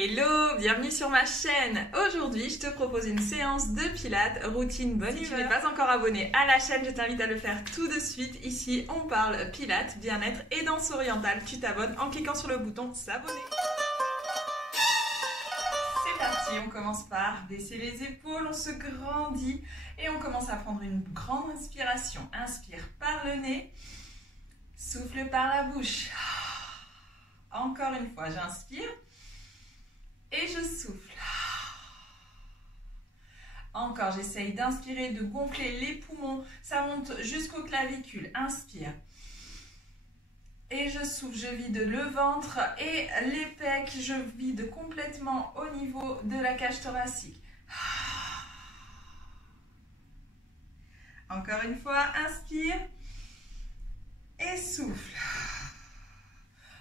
Hello, bienvenue sur ma chaîne. Aujourd'hui, je te propose une séance de pilates, routine bonne humeur. Si tu n'es pas encore abonné à la chaîne, je t'invite à le faire tout de suite. Ici, on parle pilates, bien-être et danse orientale. Tu t'abonnes en cliquant sur le bouton s'abonner. C'est parti, on commence par baisser les épaules, on se grandit et on commence à prendre une grande inspiration. Inspire par le nez, souffle par la bouche. Encore une fois, j'inspire. Et je souffle. Encore, j'essaye d'inspirer, de gonfler les poumons. Ça monte jusqu'aux clavicules. Inspire. Et je souffle, je vide le ventre et les pecs. Je vide complètement au niveau de la cage thoracique. Encore une fois, inspire. Et souffle.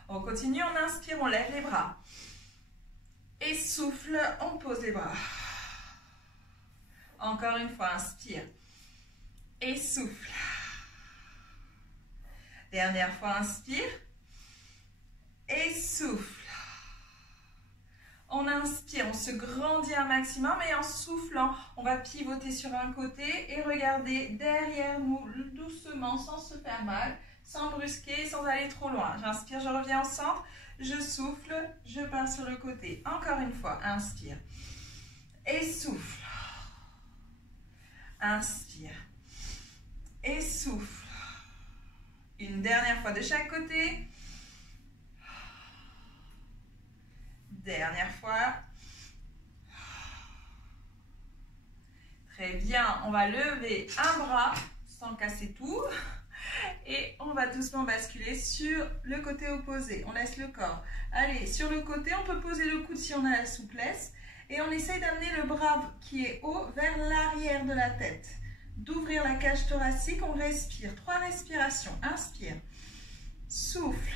On continue, on inspire, on lève les bras. Et souffle, on pose les bras. Encore une fois, inspire. Et souffle. Dernière fois, inspire. Et souffle. On inspire, on se grandit un maximum et en soufflant, on va pivoter sur un côté et regarder derrière nous doucement, sans se faire mal, sans brusquer, sans aller trop loin. J'inspire, je reviens au centre. Je souffle, je pars sur le côté. Encore une fois, inspire. Et souffle. Inspire. Et souffle. Une dernière fois de chaque côté. Dernière fois. Très bien, on va lever un bras sans casser tout. Et on va doucement basculer sur le côté opposé. On laisse le corps aller sur le côté. On peut poser le coude si on a la souplesse. Et on essaye d'amener le bras qui est haut vers l'arrière de la tête. D'ouvrir la cage thoracique. On respire. 3 respirations. Inspire. Souffle.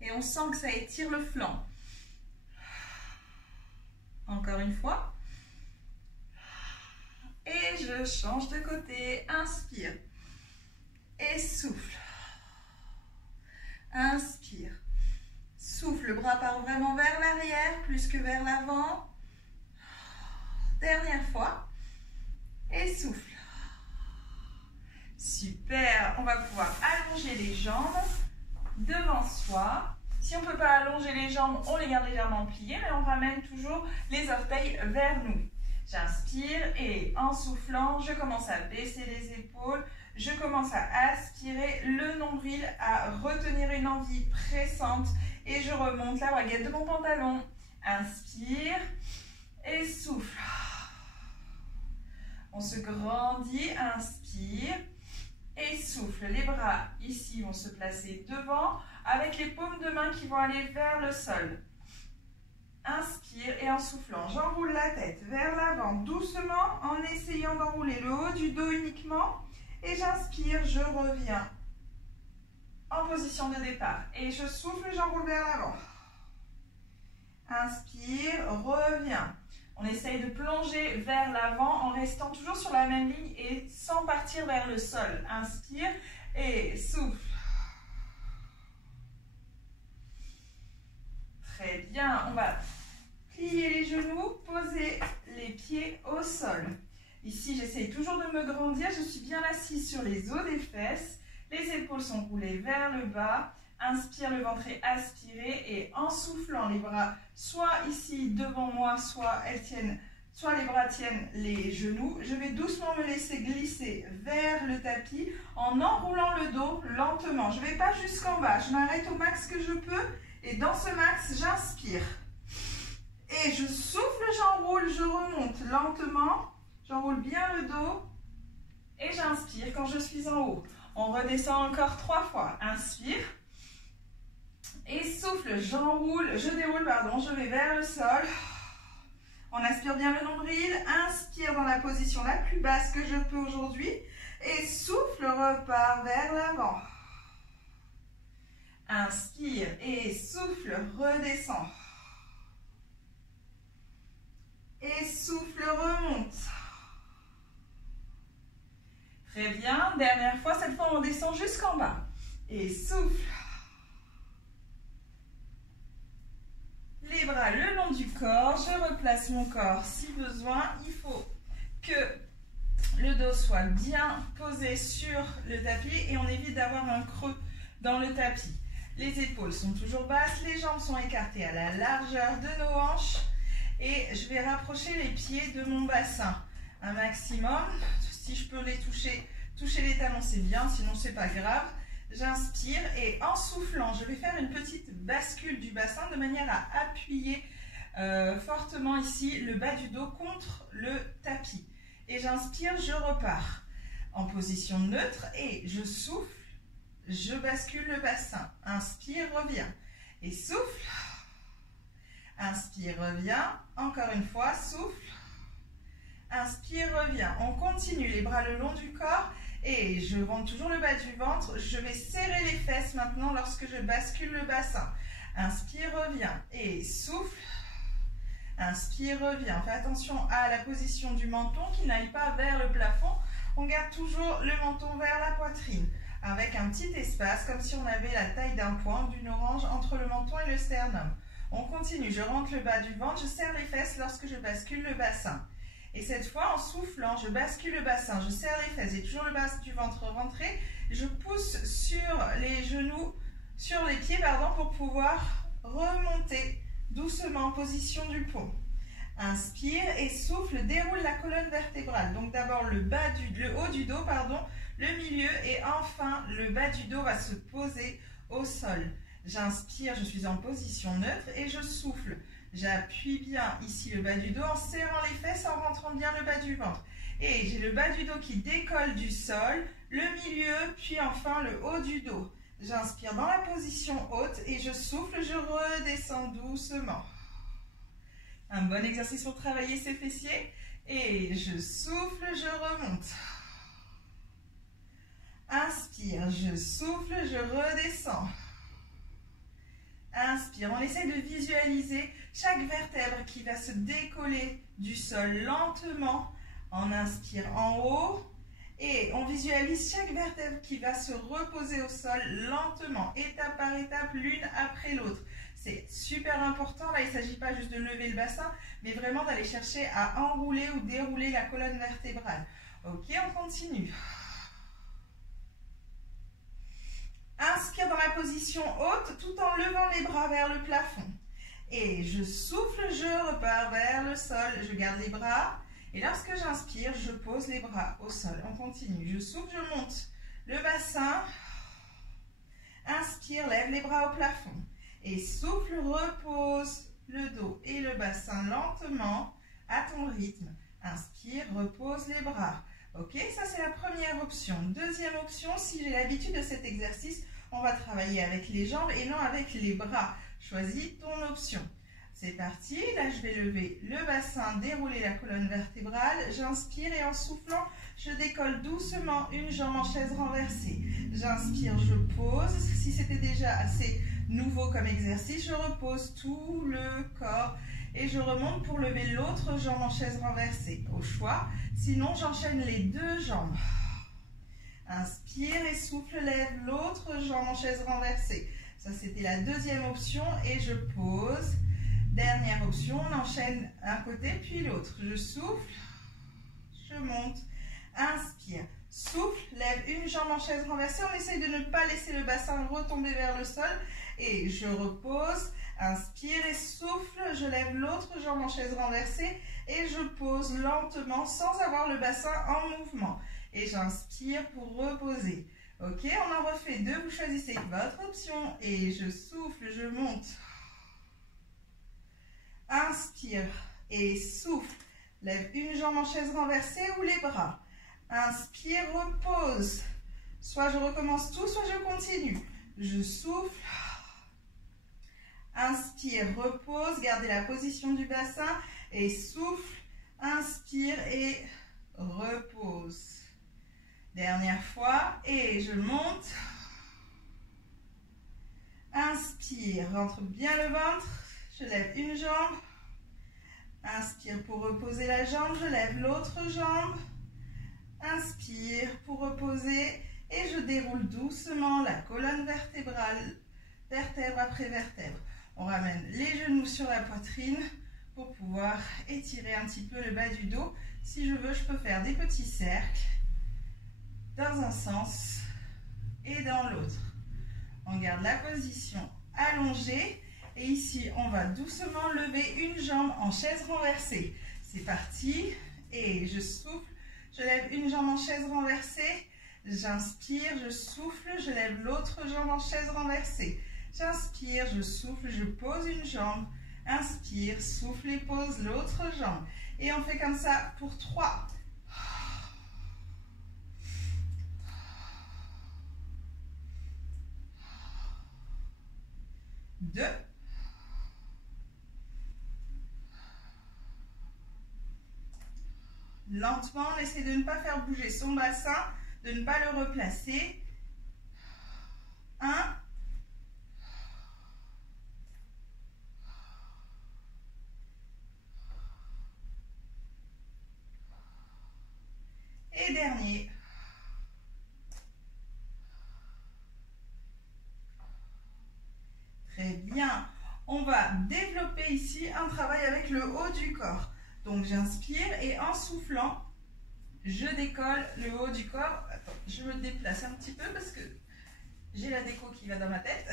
Et on sent que ça étire le flanc. Encore une fois. Et je change de côté. Inspire. Et souffle. Inspire. Souffle, le bras part vraiment vers l'arrière, plus que vers l'avant. Dernière fois. Et souffle. Super. On va pouvoir allonger les jambes devant soi. Si on ne peut pas allonger les jambes, on les garde légèrement pliées, mais on ramène toujours les orteils vers nous. J'inspire et en soufflant, je commence à baisser les épaules. Je commence à aspirer le nombril, à retenir une envie pressante et je remonte la braguette de mon pantalon. Inspire et souffle. On se grandit, inspire et souffle. Les bras ici vont se placer devant avec les paumes de main qui vont aller vers le sol. Inspire et en soufflant, j'enroule la tête vers l'avant doucement en essayant d'enrouler le haut du dos uniquement. Et j'inspire, je reviens en position de départ. Et je souffle, j'enroule vers l'avant. Inspire, reviens. On essaye de plonger vers l'avant en restant toujours sur la même ligne et sans partir vers le sol. Inspire et souffle. Très bien, on va plier les genoux, poser les pieds au sol. Ici, j'essaye toujours de me grandir. Je suis bien assise sur les os des fesses. Les épaules sont roulées vers le bas. Inspire, le ventre est aspiré. Et en soufflant, les bras soit ici devant moi, soit les bras tiennent les genoux. Je vais doucement me laisser glisser vers le tapis en enroulant le dos lentement. Je ne vais pas jusqu'en bas. Je m'arrête au max que je peux. Et dans ce max, j'inspire. Et je souffle, j'enroule, je remonte lentement. J'enroule bien le dos et j'inspire quand je suis en haut. On redescend encore 3 fois. Inspire et souffle. J'enroule, je déroule, pardon, je vais vers le sol. On aspire bien le nombril. Inspire dans la position la plus basse que je peux aujourd'hui. Et souffle, repart vers l'avant. Inspire et souffle, redescend. Et souffle, remonte. Très bien, dernière fois, cette fois on descend jusqu'en bas. Et souffle. Les bras bras le long du corps, je replace mon corps si besoin. Il faut que le dos soit bien posé sur le tapis et on évite d'avoir un creux dans le tapis. Les épaules sont toujours basses, les jambes sont écartées à la largeur de nos hanches et je vais rapprocher les pieds de mon bassin un maximum. Si je peux les toucher les talons c'est bien, sinon c'est pas grave. J'inspire et en soufflant, je vais faire une petite bascule du bassin de manière à appuyer fortement ici le bas du dos contre le tapis. Et j'inspire, je repars en position neutre et je souffle, je bascule le bassin. Inspire, reviens et souffle. Inspire, reviens. Encore une fois, souffle. Inspire, reviens. On continue, les bras le long du corps. Et je rentre toujours le bas du ventre. Je vais serrer les fesses maintenant lorsque je bascule le bassin. Inspire, reviens. Et souffle. Inspire, reviens. Fais attention à la position du menton qui n'aille pas vers le plafond. On garde toujours le menton vers la poitrine avec un petit espace comme si on avait la taille d'un point, d'une orange entre le menton et le sternum. On continue. Je rentre le bas du ventre. Je serre les fesses lorsque je bascule le bassin. Et cette fois, en soufflant, je bascule le bassin, je serre les fesses, j'ai toujours le bas du ventre rentré, je pousse sur les genoux, sur les pieds, pardon, pour pouvoir remonter doucement en position du pont. Inspire et souffle, déroule la colonne vertébrale. Donc d'abord le haut du dos, pardon, le milieu et enfin le bas du dos va se poser au sol. J'inspire, je suis en position neutre et je souffle. J'appuie bien ici le bas du dos en serrant les fesses, en rentrant bien le bas du ventre. Et j'ai le bas du dos qui décolle du sol, le milieu, puis enfin le haut du dos. J'inspire dans la position haute et je souffle, je redescends doucement. Un bon exercice pour travailler ses fessiers. Et je souffle, je remonte. Inspire, je souffle, je redescends. Inspire, on essaie de visualiser chaque vertèbre qui va se décoller du sol lentement. On inspire en haut et on visualise chaque vertèbre qui va se reposer au sol lentement, étape par étape, l'une après l'autre. C'est super important, là il ne s'agit pas juste de lever le bassin, mais vraiment d'aller chercher à enrouler ou dérouler la colonne vertébrale. Ok, on continue. Inspire dans la position haute tout en levant les bras vers le plafond. Et je souffle, je repars vers le sol, je garde les bras. Et lorsque j'inspire, je pose les bras au sol. On continue. Je souffle, je monte le bassin. Inspire, lève les bras au plafond. Et souffle, repose le dos et le bassin lentement à ton rythme. Inspire, repose les bras. Ok, ça c'est la première option. Deuxième option, si j'ai l'habitude de cet exercice, on va travailler avec les jambes et non avec les bras. Choisis ton option. C'est parti, là je vais lever le bassin, dérouler la colonne vertébrale. J'inspire et en soufflant, je décolle doucement une jambe en chaise renversée. J'inspire, je pose. Si c'était déjà assez nouveau comme exercice, je repose tout le corps et je remonte pour lever l'autre jambe en chaise renversée. Au choix, sinon j'enchaîne les deux jambes. Inspire et souffle, lève l'autre jambe en chaise renversée. Ça c'était la deuxième option et je pose. Dernière option, on enchaîne un côté puis l'autre. Je souffle, je monte, inspire, souffle, lève une jambe en chaise renversée. On essaye de ne pas laisser le bassin retomber vers le sol. Et je repose, inspire et souffle, je lève l'autre jambe en chaise renversée et je pose lentement sans avoir le bassin en mouvement. Et j'inspire pour reposer. Ok, on en refait deux, vous choisissez votre option. Et je souffle, je monte. Inspire et souffle. Lève une jambe en chaise renversée ou les bras. Inspire, repose. Soit je recommence tout, soit je continue. Je souffle. Inspire, repose. Gardez la position du bassin. Et souffle. Inspire et repose. Dernière fois. Et je monte. Inspire. Rentre bien le ventre. Je lève une jambe. Inspire pour reposer la jambe. Je lève l'autre jambe. Inspire pour reposer. Et je déroule doucement la colonne vertébrale, vertèbre après vertèbre. On ramène les genoux sur la poitrine pour pouvoir étirer un petit peu le bas du dos. Si je veux, je peux faire des petits cercles dans un sens et dans l'autre. On garde la position allongée et ici, on va doucement lever une jambe en chaise renversée. C'est parti et je souffle, je lève une jambe en chaise renversée, j'inspire, je souffle, je lève l'autre jambe en chaise renversée. J'inspire, je souffle, je pose une jambe, inspire, souffle et pose l'autre jambe. Et on fait comme ça pour 3. 2. Lentement, on essaie de ne pas faire bouger son bassin, de ne pas le replacer. 1. Et dernier. Très bien. On va développer ici un travail avec le haut du corps. Donc j'inspire et en soufflant, je décolle le haut du corps. Attends, je me déplace un petit peu parce que j'ai la déco qui va dans ma tête.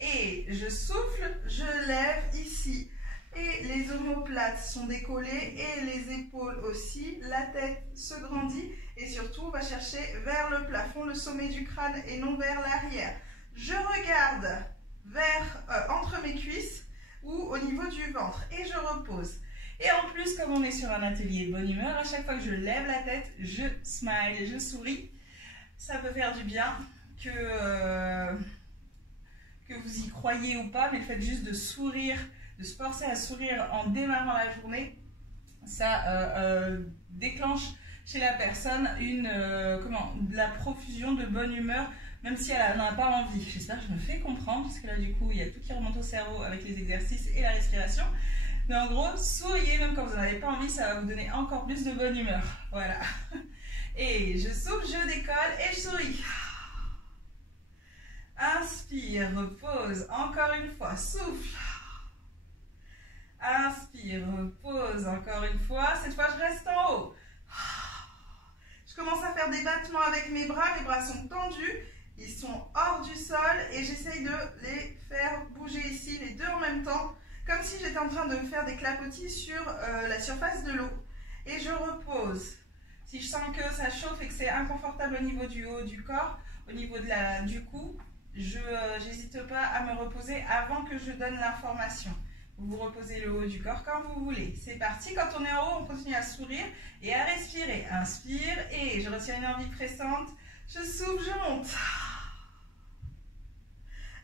Et je souffle, je lève ici. Et les omoplates sont décollées et les épaules aussi. La tête se grandit et surtout on va chercher vers le plafond, le sommet du crâne et non vers l'arrière. Je regarde entre mes cuisses ou au niveau du ventre et je repose. Et en plus, comme on est sur un atelier bonne humeur, à chaque fois que je lève la tête, je smile, je souris. Ça peut faire du bien, que vous y croyez ou pas, mais le fait juste de sourire, de se forcer à sourire en démarrant la journée, ça déclenche chez la personne de la profusion de bonne humeur, même si elle n'en a pas envie. J'espère que je me fais comprendre, parce que là du coup il y a tout qui remonte au cerveau avec les exercices et la respiration. Mais en gros, souriez, même quand vous n'en avez pas envie, ça va vous donner encore plus de bonne humeur. Voilà. Et je souffle, je décolle et je souris. Inspire, repose, encore une fois, souffle. Inspire, repose, encore une fois. Cette fois, je reste en haut. Je commence à faire des battements avec mes bras sont tendus. Ils sont hors du sol et j'essaye de les faire bouger ici, les deux en même temps, comme si j'étais en train de faire des clapotis sur la surface de l'eau. Et je repose. Si je sens que ça chauffe et que c'est inconfortable au niveau du haut du corps, au niveau du cou, je n'hésite pas à me reposer avant que je donne l'information. Vous reposez le haut du corps quand vous voulez. C'est parti. Quand on est en haut, on continue à sourire et à respirer. Inspire et je retiens une envie pressante. Je souffle, je monte.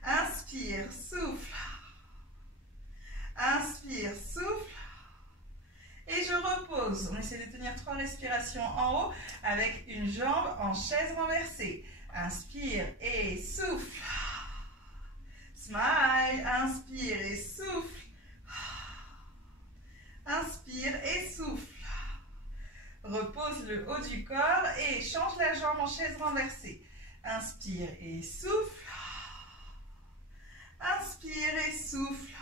Inspire, souffle. Inspire, souffle. Et je repose. On essaie de tenir 3 respirations en haut avec une jambe en chaise renversée. Inspire et souffle. Smile. Inspire et souffle. Inspire et souffle. Repose le haut du corps et change la jambe en chaise renversée. Inspire et souffle. Inspire et souffle.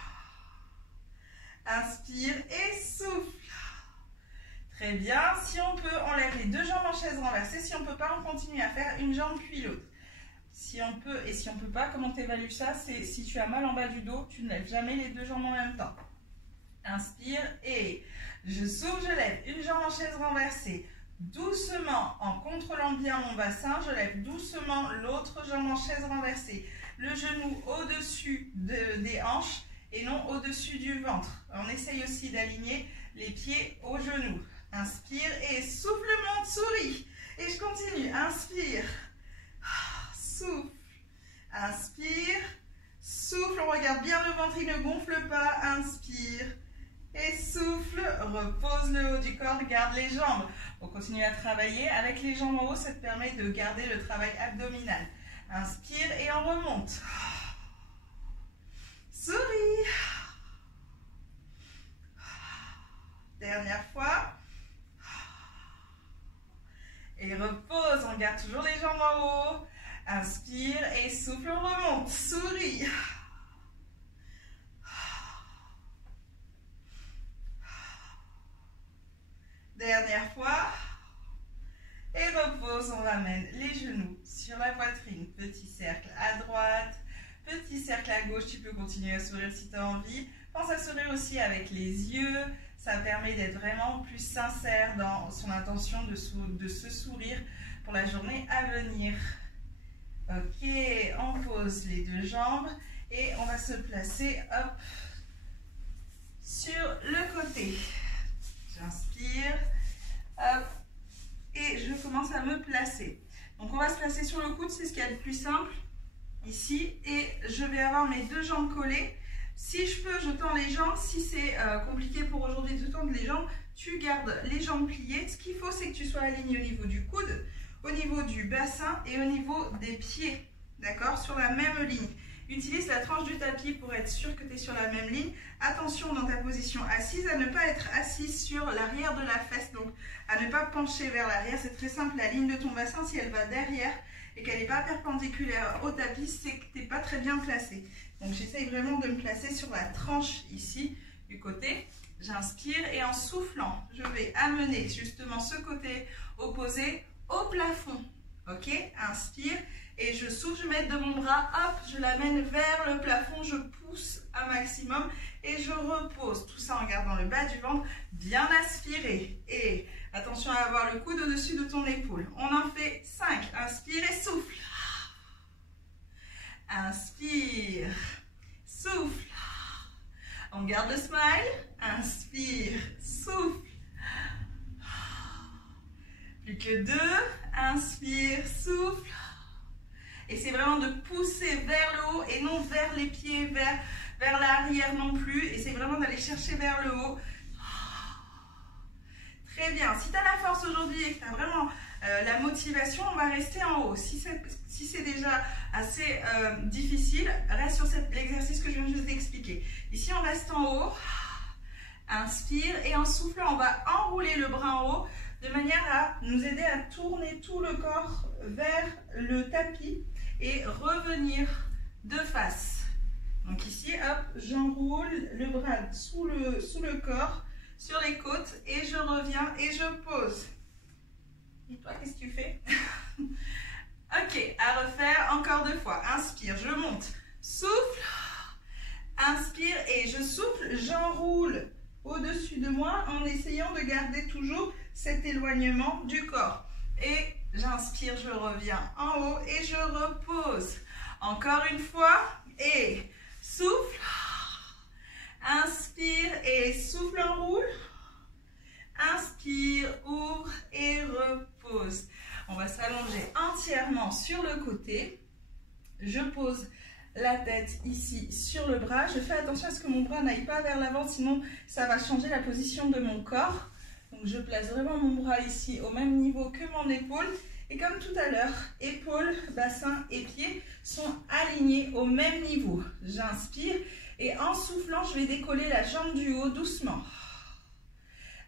Inspire et souffle. Très bien. Si on peut, on lève les 2 jambes en chaise renversée. Si on ne peut pas, on continue à faire une jambe puis l'autre. Si on peut et si on ne peut pas, comment tu évalues ça? C'est si tu as mal en bas du dos, tu ne lèves jamais les 2 jambes en même temps. Inspire et je souffle, je lève une jambe en chaise renversée. Doucement, en contrôlant bien mon bassin, je lève doucement l'autre jambe en chaise renversée. Le genou au-dessus des hanches et non au-dessus du ventre. On essaye aussi d'aligner les pieds aux genoux. Inspire et souffle, monte, souris. Et je continue. Inspire. Souffle. Inspire. Souffle. On regarde bien le ventre, il ne gonfle pas. Inspire. Et souffle. Repose le haut du corps. Garde les jambes. On continue à travailler. Avec les jambes en haut, ça te permet de garder le travail abdominal. Inspire et on remonte. Souris. Dernière fois. Et repose, on garde toujours les jambes en haut. Inspire et souffle, on remonte. Souris. dernière fois. Et repose, on ramène les genoux sur la poitrine. Petit cercle à droite, petit cercle à gauche. Tu peux continuer à sourire si tu as envie. Pense à sourire aussi avec les yeux. Ça permet d'être vraiment plus sincère dans son intention de se sourire pour la journée à venir. Ok, on pose les deux jambes et on va se placer, hop, sur le côté. J'inspire, hop, et je commence à me placer. Donc on va se placer sur le coude, c'est ce qu'il y a de plus simple, ici, et je vais avoir mes deux jambes collées. Si je peux, je tends les jambes. Si c'est compliqué pour aujourd'hui de tendre les jambes, tu gardes les jambes pliées. Ce qu'il faut, c'est que tu sois aligné au niveau du coude, au niveau du bassin et au niveau des pieds, d'accord, sur la même ligne. Utilise la tranche du tapis pour être sûr que tu es sur la même ligne. Attention dans ta position assise à ne pas être assise sur l'arrière de la fesse, donc à ne pas pencher vers l'arrière. C'est très simple, la ligne de ton bassin, si elle va derrière et qu'elle n'est pas perpendiculaire au tapis, c'est que tu n'es pas très bien placé. Donc j'essaye vraiment de me placer sur la tranche ici du côté. J'inspire et en soufflant, je vais amener justement ce côté opposé au plafond. Ok, inspire et je souffle, je mets de mon bras, hop, je l'amène vers le plafond, je pousse un maximum et je repose. Tout ça en gardant le bas du ventre bien aspiré. Et attention à avoir le coude au-dessus de ton épaule. On en fait 5. Inspire et souffle. Inspire, souffle. On garde le smile. Inspire, souffle. Plus que 2. Inspire, souffle. Et c'est vraiment de pousser vers le haut et non vers les pieds, vers l'arrière non plus. Et c'est vraiment d'aller chercher vers le haut. Très bien. Si tu as la force aujourd'hui et que tu as vraiment la motivation, on va rester en haut. Si c'est déjà assez difficile, reste sur l'exercice que je viens juste d'expliquer. Ici, on reste en haut. Inspire et en soufflant, on va enrouler le bras en haut de manière à nous aider à tourner tout le corps vers le tapis et revenir de face. Donc ici, hop, j'enroule le bras sous le corps, sur les côtes et je reviens et je pose. Et toi, qu'est-ce que tu fais? Ok, à refaire encore 2 fois. Inspire, je monte, souffle, inspire et je souffle, j'enroule au-dessus de moi en essayant de garder toujours cet éloignement du corps. Et j'inspire, je reviens en haut et je repose. Encore une fois et souffle, inspire et souffle, enroule, inspire, ouvre et repose. On va s'allonger entièrement sur le côté. Je pose la tête ici sur le bras. Je fais attention à ce que mon bras n'aille pas vers l'avant, sinon ça va changer la position de mon corps. Donc je place vraiment mon bras ici au même niveau que mon épaule. Et comme tout à l'heure, épaules, bassin et pieds sont alignés au même niveau. J'inspire et en soufflant, je vais décoller la jambe du haut doucement.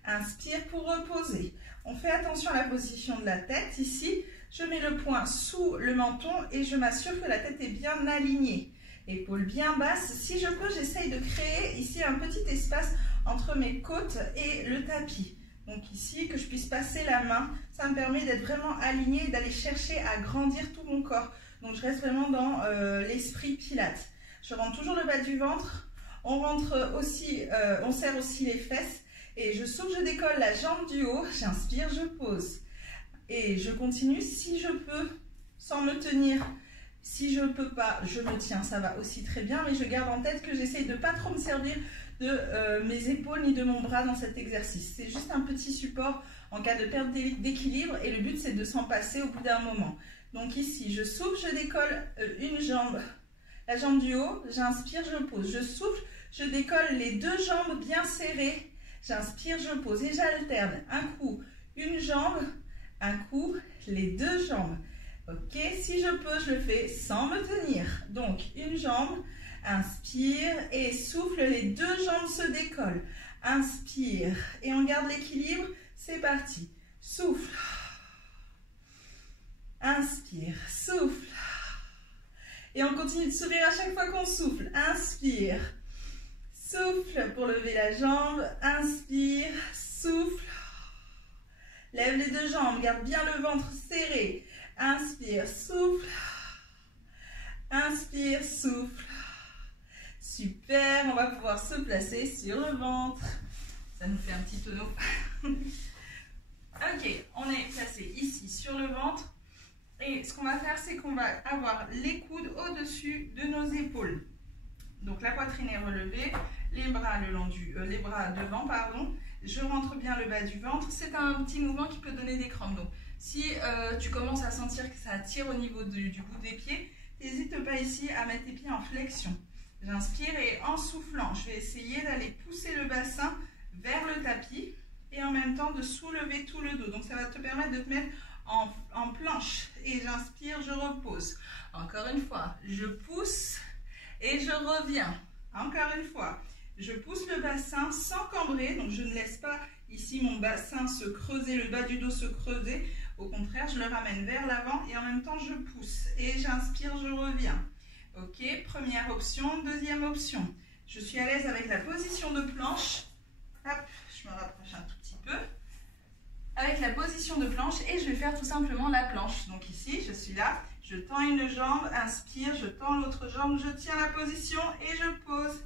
Inspire pour reposer. On fait attention à la position de la tête. Ici, je mets le poing sous le menton et je m'assure que la tête est bien alignée. Épaules bien basses. Si je peux, j'essaye de créer ici un petit espace entre mes côtes et le tapis. Donc ici, que je puisse passer la main, ça me permet d'être vraiment alignée et d'aller chercher à grandir tout mon corps. Donc je reste vraiment dans l'esprit Pilates. Je rentre toujours le bas du ventre. On rentre aussi, on serre aussi les fesses. Et je souffle, je décolle la jambe du haut. J'inspire, je pose. Et je continue si je peux, sans me tenir. Si je ne peux pas, je me tiens, ça va aussi très bien. Mais je garde en tête que j'essaye de ne pas trop me servir de mes épaules ni de mon bras dans cet exercice. C'est juste un petit support en cas de perte d'équilibre. Et le but, c'est de s'en passer au bout d'un moment. Donc ici, je souffle, je décolle une jambe, la jambe du haut. J'inspire, je pose. Je souffle, je décolle les deux jambes bien serrées. J'inspire, je pose et j'alterne. Un coup, une jambe, un coup, les deux jambes. Ok, si je peux, je le fais sans me tenir. Donc, une jambe, inspire et souffle, les deux jambes se décollent. Inspire et on garde l'équilibre. C'est parti. Souffle. Inspire, souffle. Et on continue de sourire à chaque fois qu'on souffle. Inspire. Souffle pour lever la jambe, inspire, souffle, Lève les deux jambes, garde bien le ventre serré. Inspire, souffle. Inspire, souffle. Super, on va pouvoir se placer sur le ventre. Ça nous fait un petit tonneau. Ok, on est placé ici sur le ventre. Et ce qu'on va faire, c'est qu'on va avoir les coudes au-dessus de nos épaules. Donc la poitrine est relevée, les bras le long du, les bras devant, pardon. Je rentre bien le bas du ventre. C'est un petit mouvement qui peut donner des crampes. Donc si tu commences à sentir que ça tire au niveau du bout des pieds, n'hésite pas ici à mettre tes pieds en flexion. J'inspire et en soufflant, je vais essayer d'aller pousser le bassin vers le tapis et en même temps de soulever tout le dos. Donc ça va te permettre de te mettre en planche. Et j'inspire, je repose. Encore une fois, je pousse et je reviens. Encore une fois, je pousse le bassin sans cambrer. Donc je ne laisse pas ici mon bassin se creuser, le bas du dos se creuser. Au contraire, je le ramène vers l'avant et en même temps je pousse. Et j'inspire, je reviens. Ok, première option. Deuxième option. Je suis à l'aise avec la position de planche. Hop, je me rapproche un tout petit peu. Avec la position de planche et je vais faire tout simplement la planche. Donc ici, je suis là, je tends une jambe, inspire, je tends l'autre jambe, je tiens la position et je pose.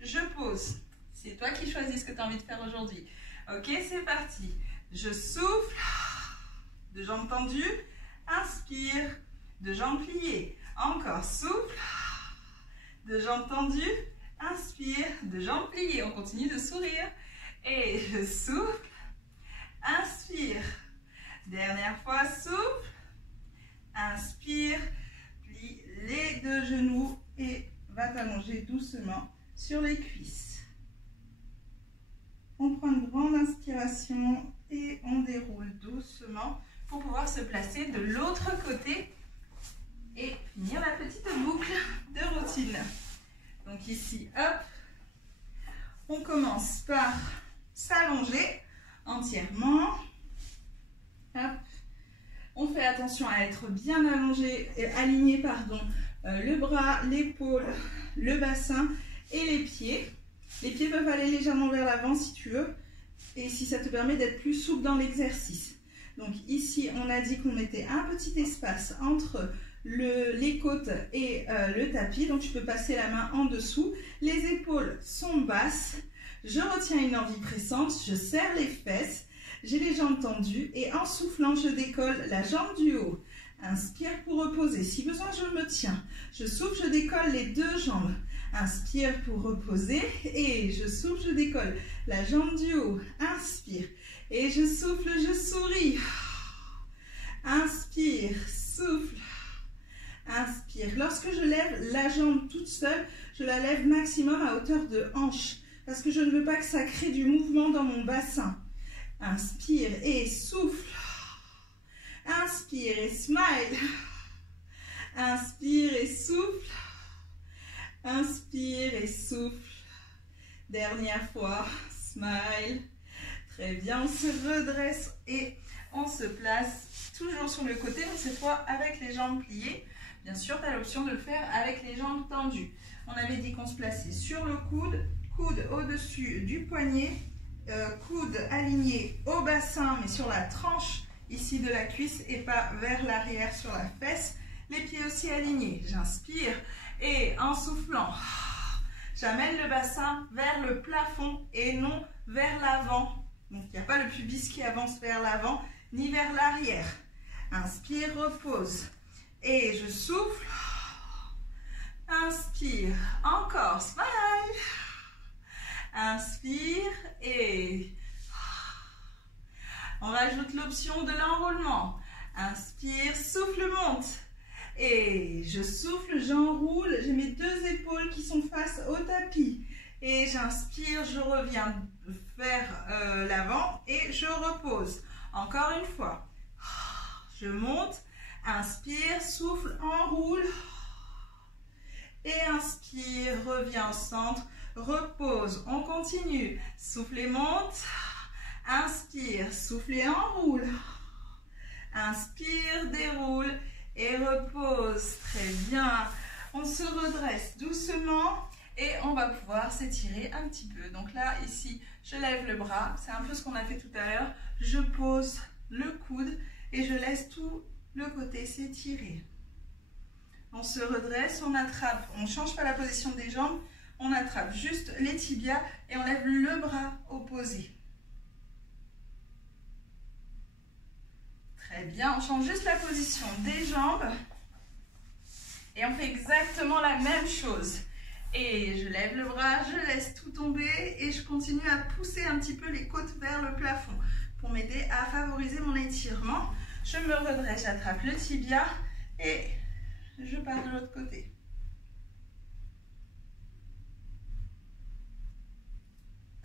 Je pose. C'est toi qui choisis ce que tu as envie de faire aujourd'hui. Ok, c'est parti. Je souffle, deux jambes tendues, inspire, deux jambes pliées. Encore, souffle, deux jambes tendues, inspire, deux jambes pliées. On continue de sourire. Et je souffle. Inspire. Dernière fois, souffle. Inspire. Plie les deux genoux et va t'allonger doucement sur les cuisses. On prend une grande inspiration et on déroule doucement pour pouvoir se placer de l'autre côté et finir la petite boucle de routine. Donc ici, hop, on commence par s'allonger entièrement. Hop. On fait attention à être bien allongé, aligné, pardon, le bras, l'épaule, le bassin et les pieds. Les pieds peuvent aller légèrement vers l'avant si tu veux et si ça te permet d'être plus souple dans l'exercice. Donc ici, on a dit qu'on mettait un petit espace entre les côtes et le tapis. Donc tu peux passer la main en dessous. Les épaules sont basses. Je retiens une envie pressante, je serre les fesses, j'ai les jambes tendues et en soufflant, je décolle la jambe du haut. Inspire pour reposer. Si besoin, je me tiens. Je souffle, je décolle les deux jambes. Inspire pour reposer et je souffle, je décolle la jambe du haut. Inspire et je souffle, je souris. Inspire, souffle. Inspire. Lorsque je lève la jambe toute seule, je la lève maximum à hauteur de hanche. Parce que je ne veux pas que ça crée du mouvement dans mon bassin. Inspire et souffle. Inspire et smile. Inspire et souffle. Inspire et souffle. Dernière fois. Smile. Très bien, on se redresse et on se place toujours sur le côté, mais cette fois avec les jambes pliées. Bien sûr, tu as l'option de le faire avec les jambes tendues. On avait dit qu'on se plaçait sur le coude. Coude au-dessus du poignet, coude aligné au bassin mais sur la tranche ici de la cuisse et pas vers l'arrière sur la fesse. Les pieds aussi alignés. J'inspire et en soufflant, j'amène le bassin vers le plafond et non vers l'avant. Donc il n'y a pas le pubis qui avance vers l'avant ni vers l'arrière. Inspire, repose et je souffle. Inspire, encore, smile. Inspire et on rajoute l'option de l'enroulement. Inspire, souffle, monte. Et je souffle, j'enroule. J'ai mes deux épaules qui sont face au tapis. Et j'inspire, je reviens vers l'avant et je repose. Encore une fois. Je monte. Inspire, souffle, enroule. Et inspire, reviens au centre. Repose, on continue. Souffle et monte. Inspire, souffle et enroule. Inspire, déroule et repose. Très bien. On se redresse doucement et on va pouvoir s'étirer un petit peu. Donc là, ici, je lève le bras. C'est un peu ce qu'on a fait tout à l'heure. Je pose le coude et je laisse tout le côté s'étirer. On se redresse, on attrape, on ne change pas la position des jambes, on attrape juste les tibias et on lève le bras opposé. Très bien, on change juste la position des jambes et on fait exactement la même chose. Et je lève le bras, je laisse tout tomber et je continue à pousser un petit peu les côtes vers le plafond pour m'aider à favoriser mon étirement. Je me redresse, j'attrape le tibia et je pars de l'autre côté.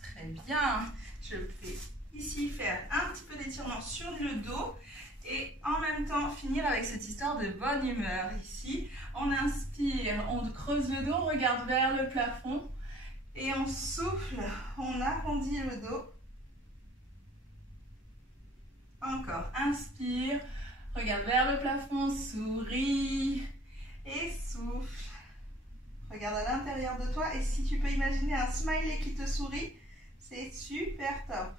Très bien, je vais ici faire un petit peu d'étirement sur le dos. Et en même temps, finir avec cette histoire de bonne humeur. Ici, on inspire, on creuse le dos, on regarde vers le plafond. Et on souffle, on arrondit le dos. Encore, inspire, regarde vers le plafond, souris et souffle. Regarde à l'intérieur de toi et si tu peux imaginer un smiley qui te sourit, c'est super top.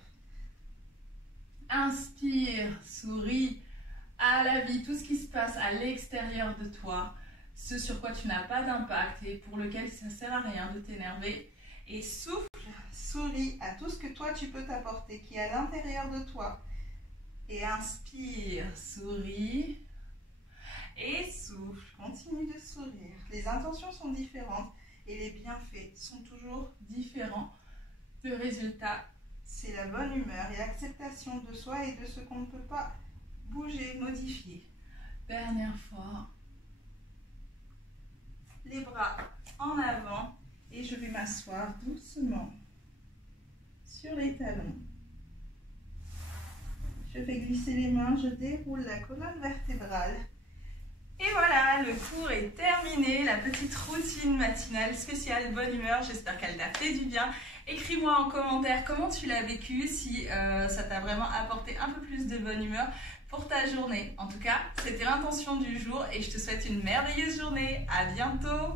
Inspire, souris à la vie, tout ce qui se passe à l'extérieur de toi, ce sur quoi tu n'as pas d'impact et pour lequel ça ne sert à rien de t'énerver. Et souffle, souris à tout ce que toi tu peux t'apporter, qui est à l'intérieur de toi. Et inspire, souris et souffle, continue de sourire. Les intentions sont différentes et les bienfaits sont toujours différents. Le résultat, c'est la bonne humeur et l'acceptation de soi et de ce qu'on ne peut pas bouger, modifier. Dernière fois. Les bras en avant et je vais m'asseoir doucement sur les talons. Je fais glisser les mains, je déroule la colonne vertébrale. Et voilà, le cours est terminé, la petite routine matinale spéciale bonne humeur, j'espère qu'elle t'a fait du bien. Écris-moi en commentaire comment tu l'as vécu, si ça t'a vraiment apporté un peu plus de bonne humeur pour ta journée. En tout cas, c'était l'intention du jour et je te souhaite une merveilleuse journée. À bientôt!